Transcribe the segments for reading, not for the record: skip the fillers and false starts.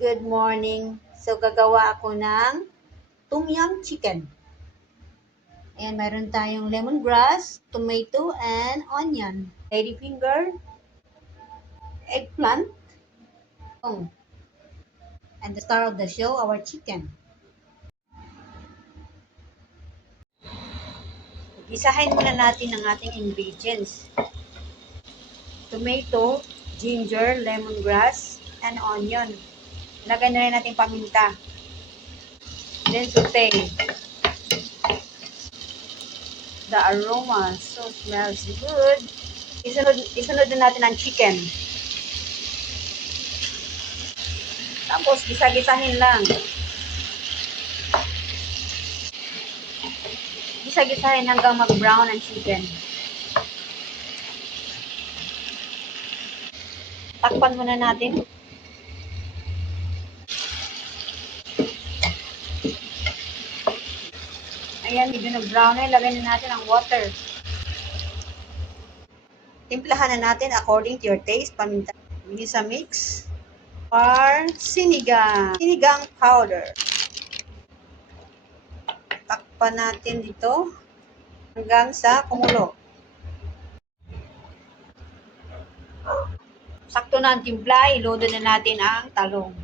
Good morning. So, gagawa ako ng tom yum chicken. Ayan, meron tayong lemongrass, tomato, and onion. Ladyfinger, eggplant, and the star of the show, our chicken. Isahin muna natin ang ating ingredients. Tomato, ginger, lemongrass, and onion. Lagay na rin natin paminta. Then saute. The aroma so smells good. Isunod na natin ang chicken. Tapos gisa-gisahin lang. Gisa-gisahin hanggang mag-brown ang chicken. Takpan muna natin. Ayan, medyo nag-brown na. Lagyan na natin ang water. Timplahan na natin according to your taste. Paminta. Sa mix. Or sinigang. Sinigang powder. Takpan natin dito hanggang sa kumulo. Sakto na ang timpla. Ilodo na natin ang talong.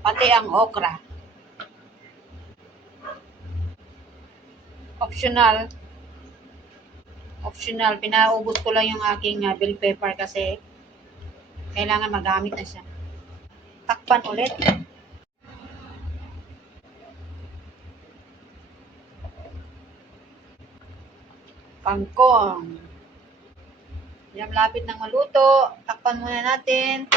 Pati ang okra. Optional. Pinaubos ko lang yung aking bell pepper kasi kailangan magamit na siya. Takpan ulit. Kangkong. Yan, malapit ng maluto. Takpan muna natin.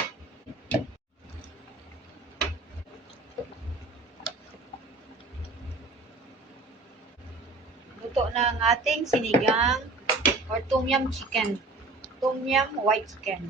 Luto na ang ating sinigang or tom yum chicken. Tom yum white chicken.